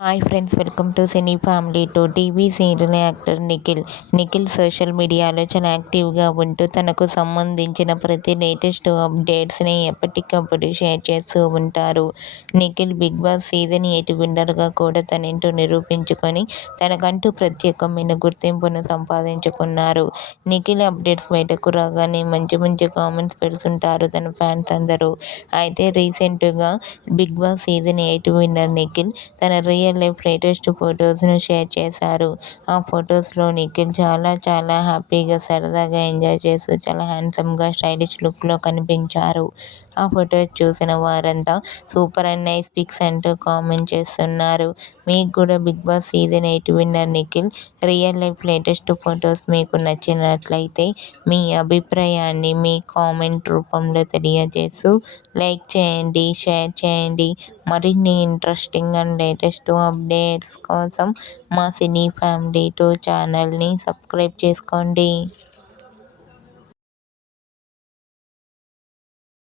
Hi friends, welcome to cine family. TV serial actor Nikhil social మీడియాలో చాలా యాక్టివ్గా ఉంటూ తనకు సంబంధించిన ప్రతి లేటెస్ట్ అప్డేట్స్ని ఎప్పటికప్పుడు షేర్ చేస్తూ ఉంటారు. నిఖిల్ బిగ్ బాస్ సీజన్ 8 విన్నర్గా కూడా తనేంటో నిరూపించుకొని తనకంటూ ప్రత్యేకమైన గుర్తింపును సంపాదించుకున్నారు. నిఖిల్ అప్డేట్స్ బయటకు రాగానే మంచి మంచి కామెంట్స్ పెడుతుంటారు తన ఫ్యాన్స్ అందరూ. అయితే రీసెంట్గా Bigg Boss season 8 winner Nikhil తన రియల్ లైఫ్ లేటెస్ట్ ఫొటోస్ను షేర్ చేశారు. ఆ ఫొటోస్లో నిఖిల్ చాలా చాలా హ్యాపీగా సరదాగా ఎంజాయ్ చేస్తూ చాలా హ్యాండ్సమ్గా స్టైలిష్ లుక్లో కనిపించారు. ఆ ఫొటోస్ చూసిన వారంతా సూపర్ అండ్ నైస్ పిక్స్ అంటూ కామెంట్ చేస్తున్నారు. మీకు కూడా Bigg Boss season 8 winner Nikhil real life latest photos మీకు నచ్చినట్లయితే మీ అభిప్రాయాన్ని మీ కామెంట్ రూపంలో తెలియజేస్తూ లైక్ చేయండి, షేర్ చేయండి. మరిన్ని ఇంట్రెస్టింగ్ అండ్ లేటెస్ట్ అప్డేట్స్ కోసం మా సినీ ఫ్యామిలీ 2 ఛానల్ని సబ్స్క్రైబ్ చేసుకోండి.